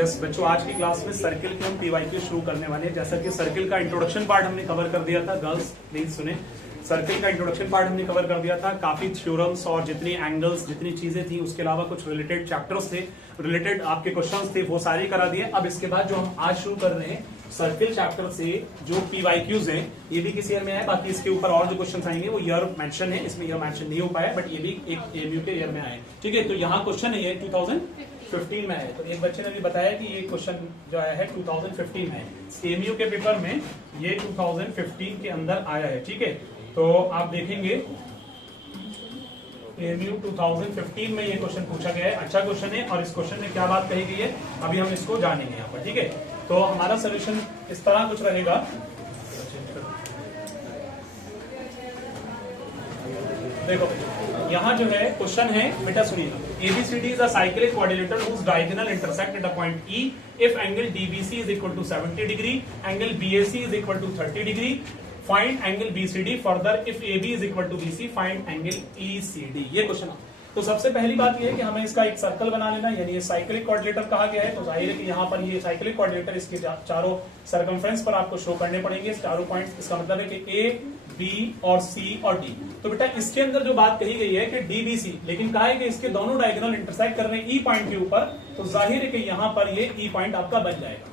Yes बच्चों, आज की क्लास में सर्किल के हम पीवाईक्यू शुरू करने वाले हैं। जैसा कि सर्किल का इंट्रोडक्शन पार्ट हमने कवर कर दिया था, गर्ल्स प्लीज सुने। सर्किल का इंट्रोडक्शन पार्ट हमने कवर कर दिया था, काफी थ्योरम्स और जितनी एंगल्स जितनी चीजें थी, उसके अलावा कुछ रिलेटेड चैप्टर्स थे, रिलेटेड आपके क्वेश्चंस थे, वो सारे करा दिए। अब इसके बाद जो हम आज शुरू कर रहे हैं सर्किल चैप्टर से जो पीवाईक्यूज हैं, ये भी किस ईयर में है, बाकी इसके ऊपर और जो क्वेश्चन आएंगे वो ईयर मेंशन है, इसमें ईयर मेंशन नहीं हो पाया, बट ये भी एक एमयू के ईयर में आए। ठीक है, तो यहाँ क्वेश्चन है ये 2015 में है। तो एक बच्चे ने भी बताया कि ये क्वेश्चन जो आया है 2015 में है, एमयू के पेपर में ये 2015 के अंदर आया है। ठीक है, तो आप देखेंगे एमयू 2015 में ये क्वेश्चन पूछा गया है। अच्छा क्वेश्चन है और इस क्वेश्चन में क्या बात कही गई है अभी हम इसको जानेंगे यहाँ पर। ठीक है, तो हमारा सोल्यूशन इस तरह कुछ रहेगा। देखो यहाँ जो है क्वेश्चन है, बेटा सुनिएगा, ABCD is a cyclic quadrilateral whose diagonal intersect at a point E if angle DBC is equal to 70 degree, angle BAC is equal to 30 degree. Find angle BCD. Further, if AB is equal to BC, find angle ECD. ये question. तो सबसे पहली बात ये है कि हमें इसका एक सर्कल बना लेना, यानी ये साइक्लिक कोऑर्डिनेटर कहा गया है। तो जाहिर है कि यहाँ पर ये साइक्लिक कोऑर्डिनेटर इसके चारों सर्कमफ्रेंस पर आपको शो करने पड़ेंगे, चारों पॉइंट्स। इसका मतलब है कि A, B और C और D। तो बेटा इसके अंदर जो बात कही गई है कि DBC, लेकिन कहा है कि इसके दोनों डायगोनल इंटरसेक्ट कर रहे हैं E पॉइंट के ऊपर, तो जाहिर है कि यहाँ पर ये E पॉइंट आपका बन जाएगा।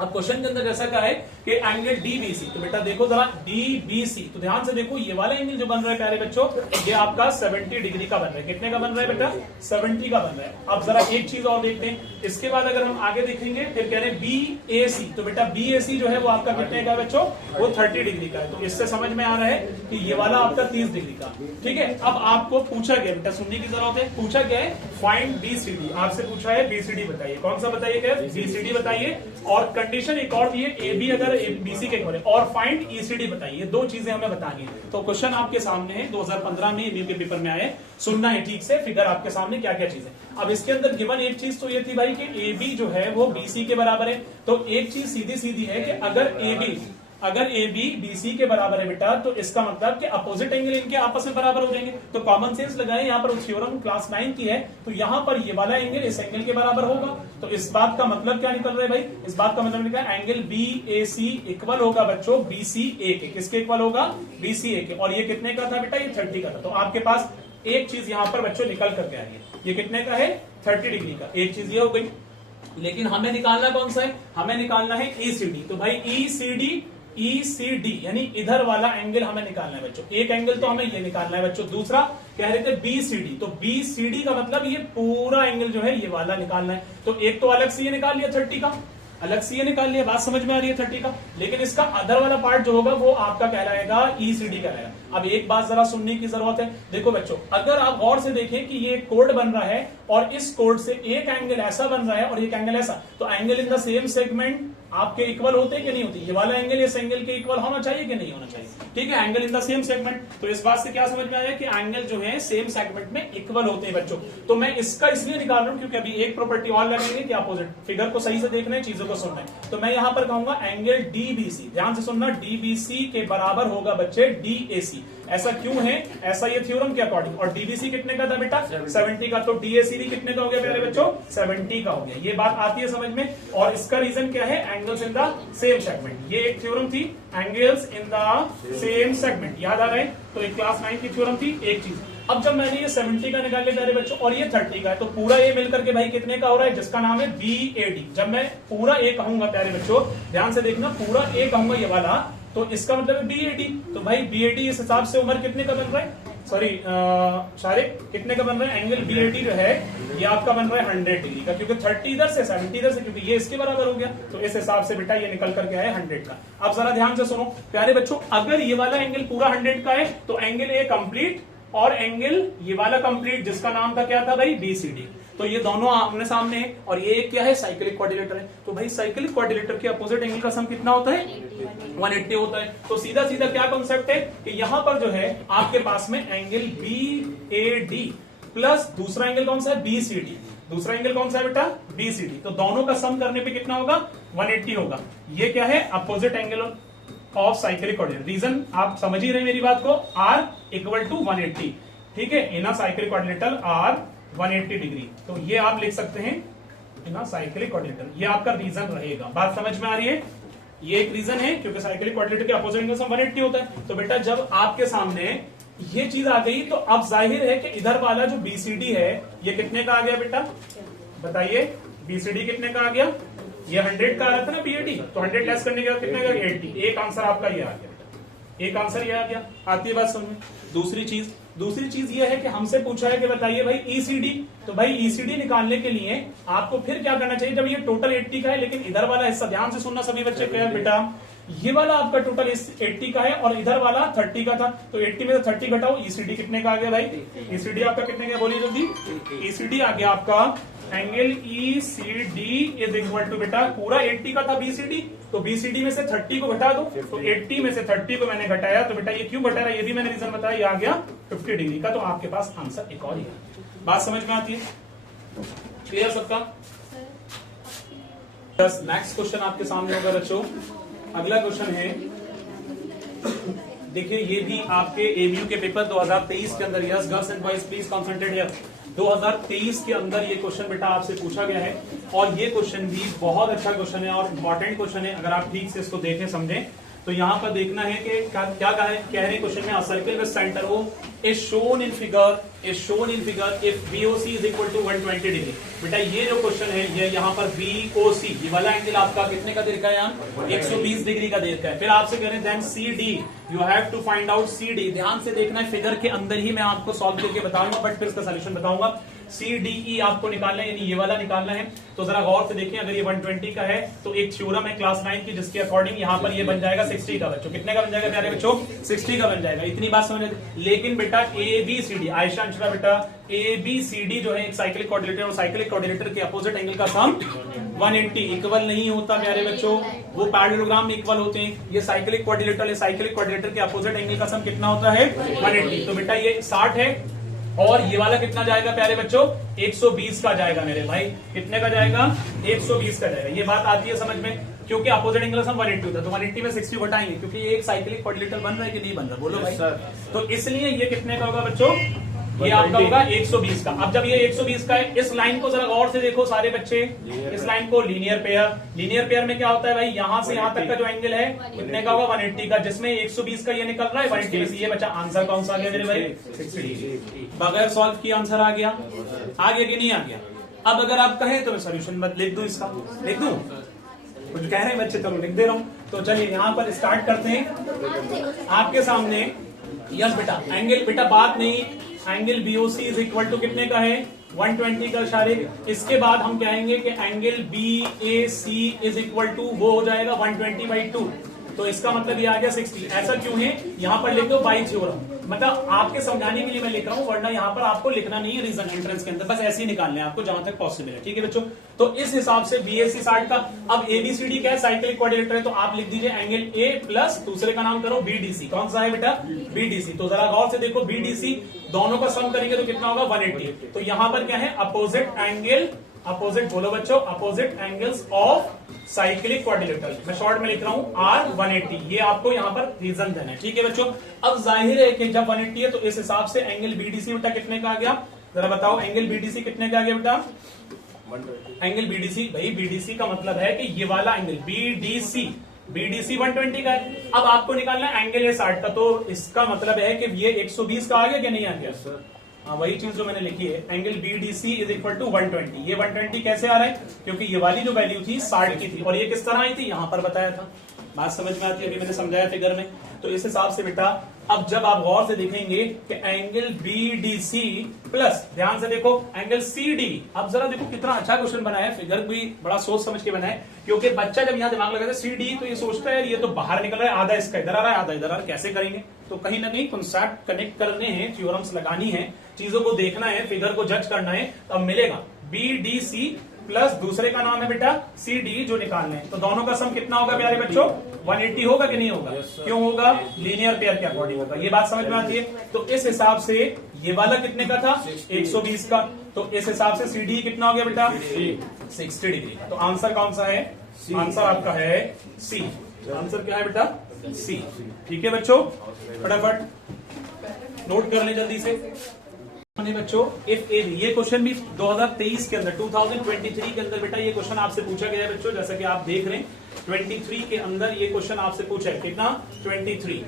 अब क्वेश्चन के अंदर जैसा कहा है कि एंगल DBC, तो बेटा देखो जरा DBC, तो ध्यान से देखो ये वाला एंगल जो बन रहा है प्यारे बच्चों, ये आपका 70 डिग्री का बन रहा है। कितने का बन रहा है बेटा? 70 का बन रहा है। अब जरा एक चीज और देखते हैं, इसके बाद अगर हम आगे देखेंगे फिर कह रहे हैं BAC, तो बेटा BAC जो है वो आपका कितने का बच्चों? वो 30 डिग्री का है। तो इससे समझ में आ रहा है कि ये वाला आपका 30 डिग्री का। ठीक है, अब आपको पूछा गया, बेटा सुनने की जरूरत है, पूछा गया है फाइंड BCD। आपसे पूछा है BCD बताइए, कौन सा बताइए? क्या BCD बताइए। और कंडीशन एक और थी, AB अगर BC के करे, और फाइंड ECD बताइए। दो चीजें हमें बतानी है। तो क्वेश्चन आपके सामने है, 2015 में एमयू के पेपर में आए। सुनना है ठीक से, फिगर आपके सामने क्या क्या चीजें। अब इसके अंदर गिवन एक चीज तो ये थी भाई कि AB जो है वो BC के बराबर है। तो एक चीज सीधी सीधी है कि अगर AB BC के बराबर है बेटा, तो इसका मतलब कि अपोजिट एंगल इनके आपस में बराबर हो जाएंगे। तो कॉमन सेंस लगाएं, यहाँ पर थ्योरम क्लास 9 की है, तो यहाँ पर ये वाला एंगल इस एंगल के बराबर होगा। तो इस बात का मतलब क्या निकल रहा है भाई? इस बात का मतलब निकल रहा है एंगल BAC इक्वल होगा बच्चों BCA के। किसके इक्वल होगा? BCA के। और ये कितने का था बेटा? ये 30 का था। तो आपके पास एक चीज यहाँ पर बच्चों निकल करके आ रही है, ये कितने का है? 30 डिग्री का। एक चीज ये हो गई, लेकिन हमें निकालना कौन सा है? हमें निकालना है ECD। तो भाई ECD यानी इधर वाला एंगल हमें निकालना है बच्चों। एक एंगल तो हमें ये निकालना है बच्चों, दूसरा कह रहे थे BCD। तो BCD का मतलब ये पूरा एंगल जो है ये वाला निकालना है। तो एक तो अलग से ये निकाल लिया 30 का, अलग से ये निकाल लिया, बात समझ में आ रही है 30 का, लेकिन इसका अदर वाला पार्ट जो होगा वो आपका कहलाएगा ECD कहलाएगा। अब एक बात जरा सुनने की जरूरत है। देखो बच्चों, अगर आप गौर से देखें कि ये कोड बन रहा है और इस कोड से एक एंगल ऐसा बन रहा है और एक एंगल ऐसा, तो angle in the same segment आपके इक्वल होते हैं कि नहीं होते? ये वाला एंगल इस एंगल के इक्वल होना चाहिए कि नहीं होना चाहिए? ठीक है, angle in the same segment. तो इस बात से क्या समझ में आया कि एंगल जो है सेम सेगमेंट में इक्वल होते हैं बच्चों। तो मैं इसका इसलिए निकाल रहा हूं क्योंकि अभी एक प्रॉपर्टी और लगेगी कि अपोजिट। फिगर को सही से देखना है, चीजों को सुनना है। तो मैं यहां पर कहूंगा एंगल DBC, ध्यान से सुनना, DBC के बराबर होगा बच्चे DAC। ऐसा क्यों है? ऐसा ये थ्योरम के अकॉर्डिंग। और DBC कितने का था बेटा? 70 का। तो DAC कितने का हो गया प्यारे बच्चों? 70 का हो गया। ये बात आती है समझ में। और इसका रीजन क्या है? Angles in the same segment. ये एक थ्योरम थी, angles in the same segment, याद आ रहा है? तो एक क्लास 9 की थ्योरम थी। एक चीज, अब जब मैंने ये 70 का निकाल लिया प्यारे बच्चों और ये 30 का है, तो पूरा ये मिलकर के भाई कितने का हो रहा है? जिसका नाम है BAD। जब मैं पूरा ए कहूंगा प्यारे बच्चों, ध्यान से देखना, पूरा ए कहूंगा ये वाला, तो इसका मतलब है BAD। तो भाई BAD इस हिसाब से उम्र कितने का बन रहा है? सॉरी शारिक, कितने का बन रहा है? एंगल BAD जो है ये आपका बन रहा है 100 डिग्री का, क्योंकि 30 इधर से 70 इधर से, क्योंकि ये इसके बराबर हो गया। तो इस हिसाब से बेटा ये निकल करके आया 100 का। अब जरा ध्यान से सुनो प्यारे बच्चों, अगर ये वाला एंगल पूरा 100 का है तो एंगल A कंप्लीट और एंगल ये वाला कंप्लीट, जिसका नाम था क्या था भाई? BCD। तो ये दोनों आमने सामने है और ये क्या है? साइक्लिक क्वाड्रिलेटर है। तो भाई साइक्लिक क्वाड्रिलेटर के अपोजिट एंगल का सम कितना होता है? 180 होता है। तो सीधा सीधा क्या कॉन्सेप्ट है कि यहां पर जो है आपके पास में एंगल BAD प्लस दूसरा एंगल कौन सा है? BCD। दूसरा एंगल कौन सा है बेटा? BCD। तो दोनों का सम करने पे कितना होगा? 180 होगा। ये क्या है? Opposite angle of cyclic quadrilateral. Reason आप समझ ही रहे मेरी बात को, R इक्वल टू 180। ठीक है, in a cyclic quadrilateral R 180 degree. तो ये आप लिख सकते हैं इन अ साइक्लिक क्वाड्रिलेटरल। ये आपका रीजन रहेगा। बात समझ में आ रही है? ये एक रीजन है क्योंकि साइक्लिक क्वाड्रिलेटरल के अपोजिट एंगल सम 180 होता है। तो बेटा जब आपके सामने ये चीज आ गई तो अब जाहिर है कि इधर वाला जो बीसीडी है ये कितने का आ गया बेटा, बताइए? बीसीडी कितने का आ गया? ये 100 का आ रहा था ना बीएडी, तो 100 लेस करने के बाद कितने का? 80। एक आंसर आपका ये आ गया बेटा, एक आंसर ये आ गया। आती है बात समझ में? दूसरी चीज ये है कि हमसे पूछा है कि बताइए भाई ईसीडी, तो भाई ईसीडी निकालने के लिए आपको फिर क्या करना चाहिए? जब ये टोटल 80 का है, लेकिन इधर वाला हिस्सा ध्यान से सुनना सभी बच्चे क्या बेटा, ये वाला आपका टोटल 80 का है और इधर वाला 30 का था, तो 80 में से 30 घटाओ, ईसीडी कितने का आ गया भाई? ईसीडी आपका कितने का, बोलिए जल्दी। ईसीडी आ गया आपका angle ECD is equal to बेटा पूरा 80 का था बीसीडी, तो बीसीडी में से 30 को घटा दो, तो 80 में से 30 को मैंने घटाया, तो बेटा ये क्यों घटा रहा है ये भी मैंने रीजन बताया, ये आ गया 50 डिग्री का। तो आपके पास आंसर एक और ही है। बात समझ में आती है? क्लियर सबका? बस नेक्स्ट क्वेश्चन आपके सामने होगा बच्चों। अगला क्वेश्चन है, देखिए ये भी आपके एबीयू के पेपर 2023 के अंदर, yes girls and boys please concentrate here, 2023 के अंदर ये क्वेश्चन बेटा आपसे पूछा गया है और ये क्वेश्चन भी बहुत अच्छा क्वेश्चन है और इंपॉर्टेंट क्वेश्चन है। अगर आप ठीक से इसको देखें समझें तो यहाँ पर देखना है कि क्या कह रहे हैं क्वेश्चन में, a circle with centre O is shown in figure if BOC is equal to 120 degree. बेटा ये जो क्वेश्चन है ये यहाँ पर बीओसी ये वाला एंगल आपका कितने का दे रखा है? यहाँ 120 डिग्री का दे रखा है। फिर आपसे कह रहे हैं then CD you have to find out CD. ध्यान से देखना है, फिगर के अंदर ही मैं आपको सॉल्व करके बताऊंगा बट फिर इसका सोल्यूशन बताऊंगा। CDE आपको निकालना है, यानी ये वाला निकालना है। तो जरा गौर से देखिए, अगर ये 120 का है तो एक थ्योरम है क्लास 9 की जिसके अकॉर्डिंग यहाँ पर ये बन जाएगा 60 का। बच्चों कितने का बन जाएगा प्यारे बच्चों? 60 का बन जाएगा। इतनी बात समझ। लेकिन बेटा ABCD आयशा अंशुला बेटा ABCD जो है एक साइक्लिक कोऑर्डिनेटर और साइक्लिक कोऑर्डिनेटर के अपोजिट एंगल का सम 180 इक्वल नहीं होता प्यारे बच्चों, वो पैरेललोग्राम में इक्वल होते हैं। ये साइक्लिक कोऑर्डिनेटर साइक्लिक कोऑर्डिनेटर के अपोजिट एंगल का सम कितना होता है? 180। तो बेटा ये 60 है और ये वाला कितना जाएगा प्यारे बच्चों? 120 का जाएगा मेरे भाई। कितने का जाएगा? 120 का जाएगा। ये बात आती है समझ में? क्योंकि अपोजिट एंगल सम 180 होता है, तो 180 में 60 घटाएंगे क्योंकि ये एक साइक्लिक कोऑर्डिनेटर बन रहा है कि नहीं बन रहा, बोलो भाई। तो इसलिए ये कितने का होगा बच्चों? ये आपका होगा 120 का। अब जब ये 120 का है, इस लाइन को जरा गौर से देखो सारे बच्चे, इस लाइन को लीनियर पेयर में क्या होता है भाई? यहां से यहां तक का जो एंगल है कितने का होगा? 180 का, जिसमें 120 का ये निकल रहा है 180 में से। ये बच्चा आंसर कौन सा आ गया मेरे भाई? 60। बगैर सॉल्व किए आंसर आ गया कि नहीं आ गया? अब अगर आप कहें तो मैं सोल्यूशन मत लिख दूं, इसका लिख दूं? कुछ कह रहे हैं बच्चे, चलो लिख दे रहा हूं। तो चलिए यहाँ पर स्टार्ट करते हैं आपके सामने। यस बेटा एंगल, बेटा बात नहीं, angle BOC is equal to कितने का है? 120 का शारिक। इसके बाद हम कहेंगे कि angle BAC is equal to वो हो जाएगा 120/2। तो इसका मतलब ये आ गया 60। ऐसा क्यों है? यहाँ पर लिख दो बाई थ्योरम, मतलब आपके समझाने के लिए मैं लिख रहा हूं, वरना यहाँ पर आपको लिखना नहीं है रीजन एंट्रेंस के अंदर, बस ऐसे ही निकालने हैं आपको जहां तक पॉसिबल है। ठीक है बच्चों? तो इस हिसाब से BAC 60 का। अब ABCD क्या है? साइक्लिक कोऑर्डिनेटर है, तो आप लिख दीजिए एंगल A प्लस दूसरे का नाम करो BDC। कौन सा है बेटा? BDC। तो जरा गौर से देखो, BDC दोनों का सम करेंगे तो कितना होगा? 180। तो यहां पर क्या है? अपोजिट एंगल, अपोजिट बोलो बच्चों, opposite angles of cyclic quadrilateral. मैं शॉर्ट में लिख रहा हूं R180। ये आपको यहां पर रीजन देना है। ठीक है बच्चों? अब जाहिर है कि जब 180 है तो इस हिसाब से एंगल BDC बेटा कितने का आ गया? जरा बताओ एंगल BDC कितने का आ गया बेटा? एंगल BDC, भाई BDC का मतलब है कि ये वाला एंगल BDC 120 का है। अब आपको निकालना है एंगल है 60 का, तो इसका मतलब है कि ये 120 का आ गया कि नहीं आ गया? हाँ वही चीज जो मैंने लिखी है, angle BDC is equal to 120। ये 120 कैसे आ रहा है? क्योंकि ये वाली जो वैल्यू थी 60 की थी और ये किस तरह आई थी? यहाँ पर बताया था। बात समझ में आती है? अभी मैंने समझाया फिगर में। तो इस हिसाब से बेटा अब जब आप गौर से देखेंगे कि एंगल BDC प्लस, ध्यान से देखो, एंगल CD। अब जरा देखो कितना अच्छा क्वेश्चन बना है, फिगर भी बड़ा सोच समझ के बना है। क्योंकि बच्चा जब यहाँ दिमाग लगाता है CD तो ये सोचता है ये तो बाहर निकल रहा है, आधा इसका इधर आ रहा है आधा इधर आ रहा है, कैसे करेंगे? तो कहीं ना कहीं कॉन्सेप्ट कनेक्ट करने हैं, थ्योरम्स लगानी है, चीजों को देखना है, फिगर को जज करना है, तब मिलेगा। BDC प्लस दूसरे का नाम है बेटा CD जो निकालने हैं। तो दोनों का सम कितना होगा प्यारे बच्चों? 180 होगा कि नहीं होगा? क्यों होगा? लीनियर पेयर के अकॉर्डिंग होगा। ये बात समझ में आती है? तो इस हिसाब से ये वाला कितने का था? 120 का। तो इस हिसाब से CD कितना हो गया बेटा? 60 डिग्री। तो आंसर कौन सा है? आंसर आपका है C। आंसर क्या है बेटा? C। ठीक है बच्चों, फटाफट नोट कर ले जल्दी से। सामने बच्चों, इफ ए बी, ये क्वेश्चन भी 2023 के अंदर 2023 के अंदर बेटा ये क्वेश्चन आपसे पूछा गया है बच्चों, जैसा कि आप देख रहे हैं 23 के अंदर ये क्वेश्चन आपसे पूछा है, कितना 23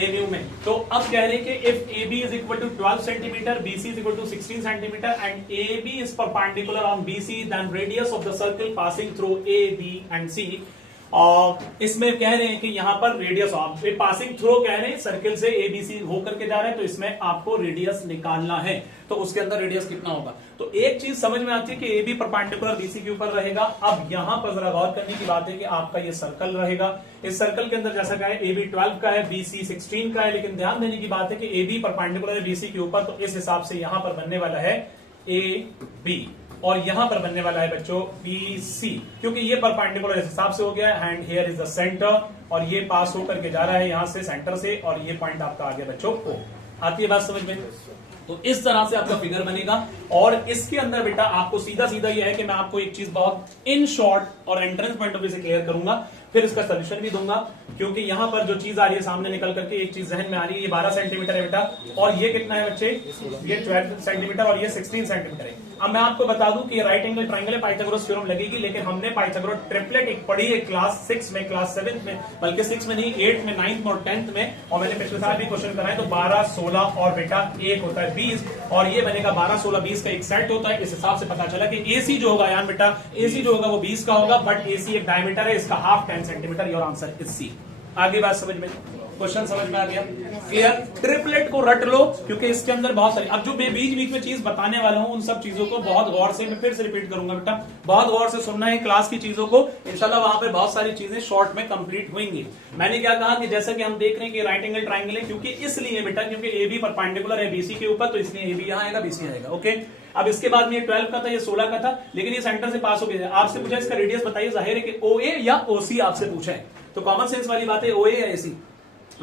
एमयू में। तो अब कह रहे हैं कि if A B is equal to 12 centimetre, B C is equal to 16 centimetre and A B is perpendicular on B C, then radius of the circle passing through A B and C. और इसमें कह रहे हैं कि यहां पर radius of passing through कह रहे हैं सर्किल से एबीसी होकर के जा रहे हैं, तो इसमें आपको रेडियस निकालना है, तो उसके अंदर रेडियस कितना होगा। तो एक चीज समझ में आती है कि ए बी परपेंडिकुलर बीसी के ऊपर रहेगा। अब यहां पर जरा गौर करने की बात है कि आपका ये सर्कल रहेगा, इस सर्कल के अंदर जैसा कहा है ए बी 12 का है, बीसी 16 का है, लेकिन ध्यान देने की बात है कि ए बी परपेंडिकुलर है बीसी के ऊपर, तो इस हिसाब से यहां पर बनने वाला है ए बी और यहां पर बनने वाला है बच्चों बी सी, क्योंकि ये परपेंडिकुलर इस हिसाब से हो गया है। And here is the centre, और ये पास होकर के जा रहा है यहां से सेंटर से, और ये पॉइंट आपका आ गया बच्चों ओ। आती है बात समझ में? तो इस तरह से आपका फिगर बनेगा। और इसके अंदर बेटा आपको सीधा सीधा ये है कि मैं आपको एक चीज बहुत इन शॉर्ट और एंट्रेंस पॉइंट ऑफ व्यू से क्लियर करूंगा, फिर इसका सोल्यूशन भी दूंगा, क्योंकि यहां पर जो चीज आ रही है सामने निकल करके एक चीज जहन में आ रही है, ये 12 सेंटीमीटर है बेटा, और ये कितना है बच्चे, ये 12 सेंटीमीटर और ये 16 सेंटीमीटर है। अब मैं आपको बता दूं कि राइट एंगल ट्रायंगल है, पाइथागोरस थ्योरम लगेगी, लेकिन हमने पाइथागोरस ट्रिपलेट एक पढ़ी है क्लास 6 में, क्लास 7 में, बल्कि 6 में नहीं 8 में, 9 में और 10th में, और मैंने पिछले साल भी क्वेश्चन कराए। तो 12, 16 और बेटा 1 होता है 20, और ये बनेगा 12, 16, 20 का एक सेट होता है। इस हिसाब से पता चला कि एसी जो होगा यान बेटा, एसी जो होगा वो 20 का होगा, बट एसी एक डायमीटर है, इसका half 10 centimetre. Your answer is C. आगे बात समझ में, क्वेश्चन समझ में आ गया? क्लियर? ट्रिपलेट को रट लो, क्योंकि इसके अंदर बहुत सारी, अब जो मैं बीच बीच में चीज बताने वाला हूं उन सब चीजों को बहुत गौर से, मैं फिर से रिपीट करूंगा बेटा, बहुत गौर से सुनना है क्लास की चीजों को, इंशाल्लाह वहां पे बहुत सारी चीजें शॉर्ट में कंप्लीट होंगी। मैंने क्या कहा कि जैसा कि हम देख रहे हैं कि राइट एंगल ट्राइंगल है, क्योंकि इसलिए बेटा क्योंकि ए बी परपेंडिकुलर है बीसी के ऊपर, तो इसलिए ए बी यहां आएगा, बीसी आएगा। ओके, अब इसके बाद में ये 12 का था, ये 16 का था, लेकिन ये सेंटर से पास हो गया। आपसे पूछा इसका रेडियस बताइए, जाहिर है कि ओए या ओसी आपसे पूछा है, तो कॉमन सेंस वाली बात है ओए या एसी।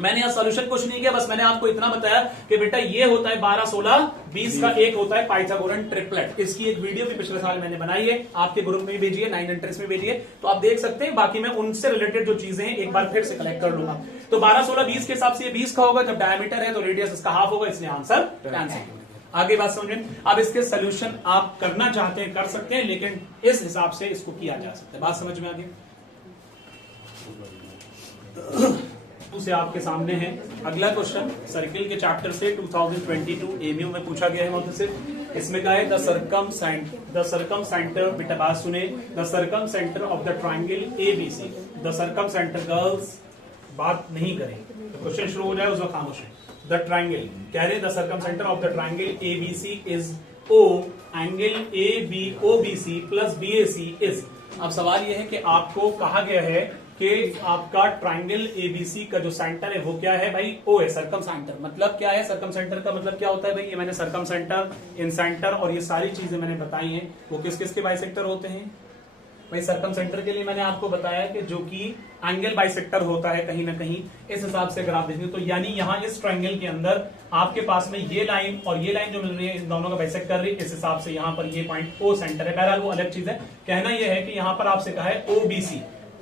मैंने यहां सॉल्यूशन कुछ नहीं किया, बस मैंने आपको इतना बताया कि बेटा ये होता है 12, 16, 20 का एक होता है पाइथागोरन ट्रिपलेट। इसकी एक वीडियो भी पिछले साल मैंने बनाई है, आपके ग्रुप में भेजिए, 9 इंटरेस्ट में भेजिए, तो आप देख सकते हैं। बाकी मैं उनसे रिलेटेड जो चीजें हैं एक बार फिर से कलेक्ट कर लूंगा। तो 12, 16, 20 के हिसाब से ये 20 का होगा, जब डायमीटर है तो रेडियस इसका हाफ होगा, इसलिए आंसर 10 सेंटीमीटर। आगे बात समझें। अब इसके सोल्यूशन आप करना चाहते हैं कर सकते हैं, लेकिन इस हिसाब से इसको किया जा सकता है। बात समझ में आ गई? उसे आपके सामने है अगला क्वेश्चन, सर्किल के चैप्टर से 2022 एमयू में पूछा गया है वहां से। इसमें क्या है, द सर्कम सेंटर, बेटा बात सुने, the circumcentre of the triangle ABC, the circum centre, girls बात नहीं करें तो क्वेश्चन शुरू हो जाए, उस वक्त खामोश है। द ट्राइंगल कह रहे, the circumcentre of the triangle ABC is O, angle A B O B C plus B A C is. अब सवाल यह है कि आपको कहा गया है कि आपका ट्राइंगल एबीसी का जो सेंटर है वो क्या है भाई, ओ है। सर्कम सेंटर मतलब क्या है, सर्कम सेंटर का मतलब क्या होता है भाई, ये मैंने सर्कम सेंटर, इन सेंटर और ये सारी चीजें मैंने बताई हैं, वो किस किस के बाइसेक्टर होते हैं भाई। सर्कम सेंटर के लिए मैंने आपको बताया कि जो कि एंगल बाइसेक्टर होता है कहीं ना कहीं, इस हिसाब से अगर आप देखें तो यानी यहां इस ट्राइंगल के अंदर आपके पास में ये लाइन और ये लाइन जो मिल रही है, इन दोनों का बाइसेक्ट कर रही है, इस हिसाब से यहां पर ये पॉइंट ओ सेंटर है। बहरहाल वो अलग चीज है, कहना यह है कि यहां पर आपसे कहा है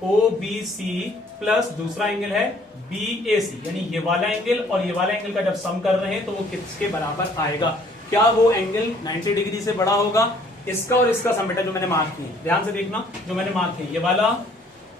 ओबीसी प्लस दूसरा एंगल है बीएसी, यानी ये वाला एंगल और ये वाला एंगल का जब सम कर रहे हैं तो वो किसके बराबर आएगा, क्या वो एंगल 90 डिग्री से बड़ा होगा। इसका और इसका सम बेटा जो मैंने मार्क किए, ध्यान से देखना, जो मैंने मार्क किए ये वाला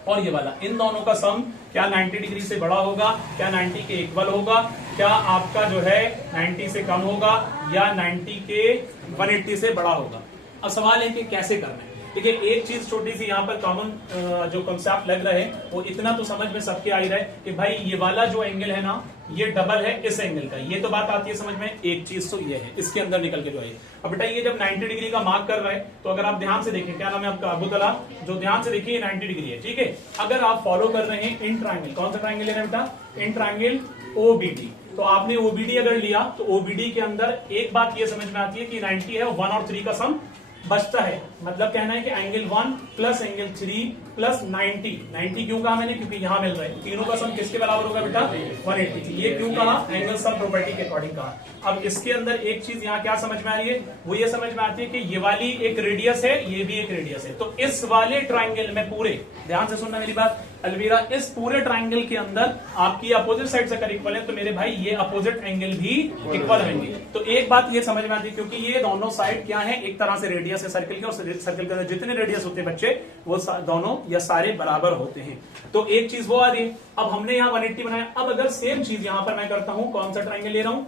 और ये वाला, इन दोनों का सम क्या 90 डिग्री से बड़ा होगा, क्या 90 के इक्वल होगा, क्या आपका जो है 90 से कम होगा, या 90 के 180 से बड़ा होगा। अब सवाल है कि कैसे करना है। देखिए एक चीज छोटी सी यहाँ पर कॉमन जो कंसेप्ट लग रहा है वो इतना तो समझ में सबके आ ही रहा है कि भाई ये वाला जो एंगल है ना, ये डबल है इस एंगल का, ये तो बात आती है समझ में। एक चीज तो ये है, इसके अंदर निकल के जो है, अब बेटा ये जब 90 डिग्री का मार्क कर रहा है तो अगर आप ध्यान से देखें, क्या नाम है आपका, अबू तला, जो ध्यान से देखिए 90 डिग्री है, ठीक है। अगर आप फॉलो कर रहे हैं इन ट्राइंगल, कौन सा ट्राइंगल लेना बेटा, इन ट्राइंगल ओबीडी, तो आपने ओबीडी अगर लिया तो ओबीडी के अंदर एक बात ये समझ में आती है कि 90 है, 1 और 3 का सम बचता है, मतलब कहना है कि एंगल 1 प्लस एंगल 3 प्लस 90 क्यों कहा मैंने, क्योंकि यहां मिल रहा है, तीनों का सम किसके बराबर होगा बेटा 180। ये क्यों कहा, एंगल सम प्रॉपर्टी के अकॉर्डिंग कहा। अब इसके अंदर एक चीज यहाँ क्या समझ में आ रही है, वो ये समझ में आती है कि ये वाली एक रेडियस है, ये भी एक रेडियस है, तो इस वाले ट्राइंगल में पूरे ध्यान से सुनना मेरी बात, अलवीरा, इस पूरे ट्राइंगल के अंदर आपकी अपोजिट साइड से अगर इक्वल है तो मेरे भाई ये अपोजिट एंगल भी इक्वल होंगे। तो एक बात ये समझ में आती है, क्योंकि ये दोनों साइड क्या है, एक तरह से रेडियस है सर्कल के, और सर्कल के अंदर जितने रेडियस होते हैं बच्चे वो दोनों या सारे बराबर होते हैं। तो एक चीज वो आ रही है। अब हमने यहाँ 180 बनाया। अब अगर सेम चीज यहां पर मैं करता हूं, कौन सा ट्राइंगल ले रहा हूं,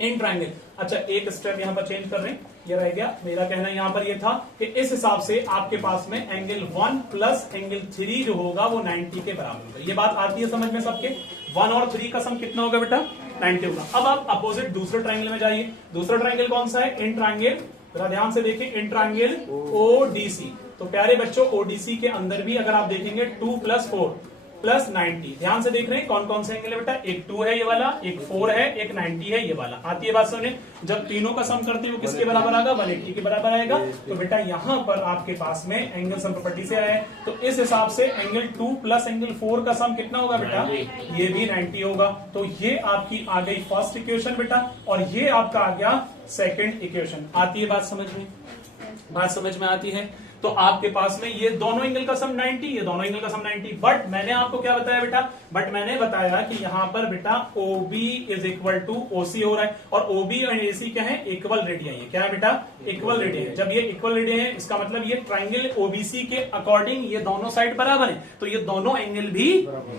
इन ट्राइंगल। अच्छा, एक स्टेप यहां पर चेंज कर रहे हैं, ये रह गया। मेरा कहना यहां पर ये था कि इस हिसाब से आपके पास में एंगल 1 प्लस एंगल 3 जो होगा वो 90 के बराबर होगा। ये बात आती है समझ में सबके। 1 और 3 का सम कितना होगा बेटा, 90 होगा। अब आप अपोजिट दूसरे ट्राइंगल में जाइए। दूसरा ट्राइंगल कौन सा है, इन ट्राइंगल। जरा ध्यान से देखिए, इन ट्राइंगल ओडीसी। तो प्यारे बच्चों, ओडीसी के अंदर भी अगर आप देखेंगे 2 + 4 + 90। ध्यान से देख रहे हैं कौन कौन से एंगल है बेटा, एक 2 है ये वाला, एक 4 है, एक 90 है ये वाला। आती है बात सुने। जब तीनों का सम करते हैं वो किसके बराबर आएगा, 180 के बराबर आएगा। तो बेटा यहां पर आपके पास में एंगल सम प्रॉपर्टी से आया है, तो इस हिसाब से एंगल 2 + एंगल 4 का सम कितना होगा बेटा, ये भी 90 होगा। तो ये आपकी आ गई फर्स्ट इक्वेशन बेटा, और ये आपका आ गया सेकंड इक्वेशन। आती है बात समझ में, बात समझ में आती है। तो आपके पास में ये दोनों एंगल का सम 90, ये दोनों एंगल का सम 90। बट मैंने आपको क्या बताया बेटा, बट मैंने बताया कि यहां पर बेटा OB = OC हो रहा है, और OB और AC क्या है, इक्वल रेडियन है। क्या है बेटा, इक्वल रेडियन है। जब ये इक्वल रेडियन है, इसका मतलब ये ट्राइंगल OBC के अकॉर्डिंग ये दोनों साइड बराबर है, तो ये दोनों एंगल भी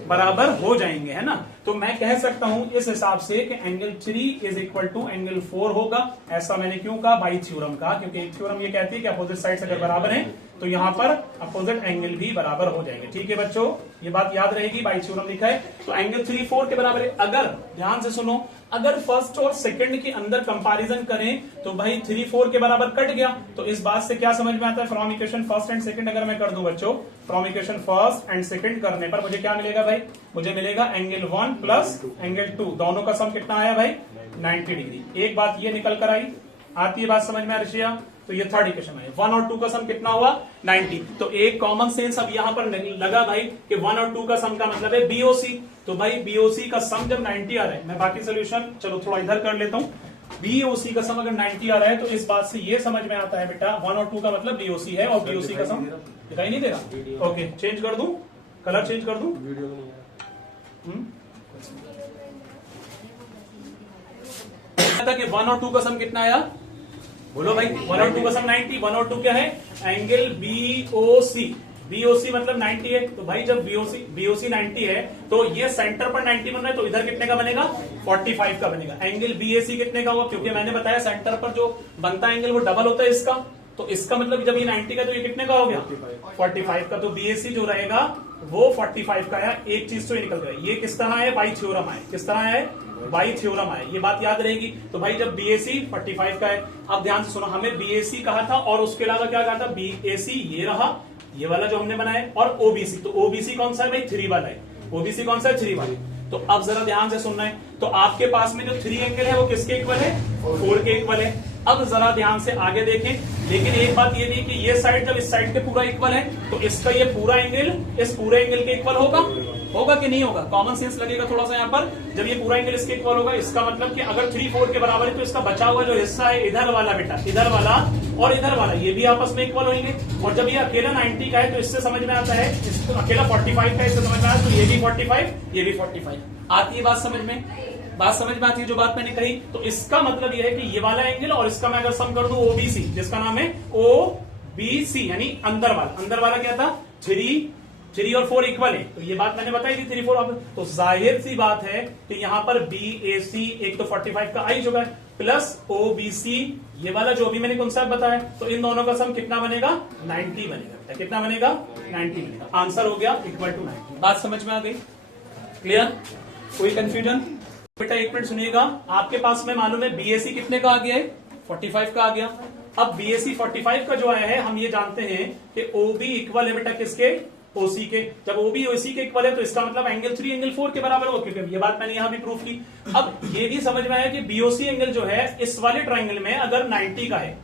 बराबर हो जाएंगे, है ना। तो मैं कह सकता हूं इस हिसाब से कि एंगल 3 = एंगल 4 होगा। ऐसा मैंने क्यों कहा, बाई थ्योरम कहा, क्योंकि एक थ्योरम ये कहती है कि अपोजिट साइड अगर बराबर है तो यहां पर अपोजिट एंगल भी बराबर हो जाएंगे। ठीक है बच्चों, ये बात याद रहेगी, बाई थ्योरम लिखा है। तो एंगल 3 4 के बराबर है। अगर ध्यान से सुनो, अगर फर्स्ट और सेकंड के अंदर कंपैरिजन करें तो भाई 3 4 के बराबर कट गया। तो इस बात से क्या समझ में आता है, from equation first and second अगर मैं कर दूं बच्चों, from equation first and second करने पर मुझे क्या मिलेगा भाई, मुझे मिलेगा एंगल 1 प्लस एंगल 2, दोनों का सम कितना आया भाई, 90 डिग्री। एक बात ये निकल कर आई, आती है बात समझ में अर्शिया। तो ये थर्ड इक्वेशन है, 1 और 2 का सम कितना हुआ, 90। तो एक कॉमन सेंस अब यहां पर लगा भाई कि 1 और 2 का सम का मतलब है BOC। तो भाई BOC का सम जब 90 आ रहा है, मैं बाकी सोल्यूशन चलो थोड़ा इधर कर लेता हूं। BOC का सम अगर 90 आ रहा है तो इस बात से ये समझ में आता है बेटा 1 और 2 का मतलब BOC है, और BOC का सम दिखाई नहीं दे रहा। ओके, चेंज कर दूं, कलर चेंज कर दूं। कि 1 और 2 का सम कितना आया, बोलो भाई। 1 और 2 का सम 90, 1 और 2 क्या है, एंगल BOC। BOC मतलब 90 है। तो भाई जब BOC 90 है तो ये सेंटर पर 90 बन रहा है, तो इधर कितने का बनेगा, 45 का बनेगा। एंगल BAC कितने का होगा, क्योंकि मैंने बताया सेंटर पर जो बनता है एंगल वो डबल होता है इसका। तो इसका मतलब जब ये 90 का तो ये कितने का हो गया, 45 का। तो BAC जो रहेगा वो 45 का है। एक चीज तो ये निकल गया, ये किस तरह है, बाई थ्योरम है। किस तरह है, बाई थ्योरम है। ये बात याद रहेगी। तो भाई जब BAC 45 का है, अब ध्यान से सुनो, हमें BAC कहा था और उसके अलावा क्या कहा था, BAC ये रहा, ये वाला जो हमने बनाया, और OBC। तो OBC कौन सा है भाई, 3 वाला है। OBC कौन सा है, 3 वाला। तो अब जरा ध्यान से सुनना है, तो आपके पास में जो 3 एंगल है वो किसके इक्वल है, 4 के इक्वल है। अब जरा ध्यान से आगे देखें, लेकिन एक बात ये नहीं कि ये साइड जब इस साइड के पूरा इक्वल है तो इसका ये पूरा एंगल इस पूरे एंगल के इक्वल होगा, होगा कि नहीं होगा। कॉमन सेंस लगेगा थोड़ा सा यहाँ पर। जब ये पूरा एंगल इसके इक्वल होगा, इसका मतलब कि अगर 3 4 के बराबर है तो इसका बचा हुआ जो हिस्सा है इधर वाला बेटा, इधर वाला और इधर वाला, ये भी आपस में इक्वल होंगे। और जब ये अकेला 90 का है तो इससे समझ में आता है, अकेला 45 का इससे समझ में आता है, तो ये भी 45, ये भी 45। आती है बात समझ में, बात समझ में आती है जो बात मैंने कही। तो इसका मतलब यह है कि ये वाला एंगल और इसका मैं अगर सम कर दूं OBC, जिसका नाम है OBC, यानी अंदर वाला। अंदर वाला क्या था, 3 और 4 इक्वल है। तो ये बात मैंने बताई थी 3 4। तो जाहिर सी बात है कि यहां पर BAC एक तो 45 का आ ही चुका है, प्लस OBC ये वाला जो भी मैंने कॉन्सेप्ट बताया। तो इन दोनों का सम कितना बनेगा, 90 बनेगा। कितना बनेगा, 90 बनेगा। आंसर हो गया इक्वल टू 90। बात समझ में आ गई, क्लियर, कोई कंफ्यूजन बेटा। एक मिनट सुनिएगा, आपके पास में मालूम है BAC कितने का आ गया है, 45 का आ गया। अब BAC 45 का जो आया है, हम ये जानते हैं कि OB इक्वल है बेटा किसके, OC के। जब OB OC के इक्वल है तो इसका मतलब एंगल 3 एंगल 4 के बराबर होगा, क्योंकि ये बात मैंने यहां भी प्रूफ की। अब ये भी समझ में आया कि BOC एंगल जो है इस वाले ट्राइंगल में अगर 90 का है,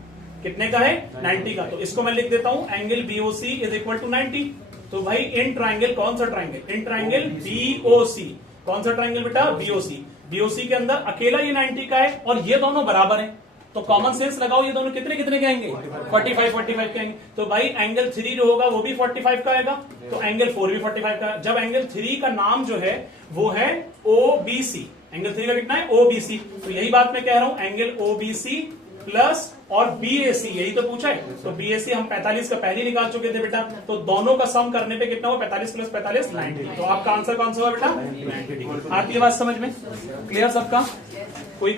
कितने का है, 90 का। तो इसको मैं लिख देता हूं, एंगल BOC = 90। तो भाई इन ट्राइंगल, कौन सा ट्राइंगल, इन ट्राइंगल BOC, कौन सा ट्राइंगल बेटा, BOC। BOC के अंदर अकेला ये 90 का है और ये दोनों बराबर हैं। तो कॉमन सेंस लगाओ, ये दोनों कितने कितने के आएंगे? 45 के आएंगे। तो भाई एंगल 3 जो होगा वो भी 45 का आएगा, तो एंगल 4 भी 45 का। जब एंगल 3 का नाम जो है वो है OBC, एंगल 3 का कितना है? OBC। तो यही बात मैं कह रहा हूं, एंगल OBC प्लस और BAC, यही तो पूछा है। तो BAC हम 45 का पहले निकाल चुके थे बेटा, तो दोनों का सम करने पे कितना हुआ? 45 प्लस 45 90। तो आपका आंसर कौन सा हुआ बेटा? 90 डिग्री। आती है बात समझ में? क्लियर सबका? कोई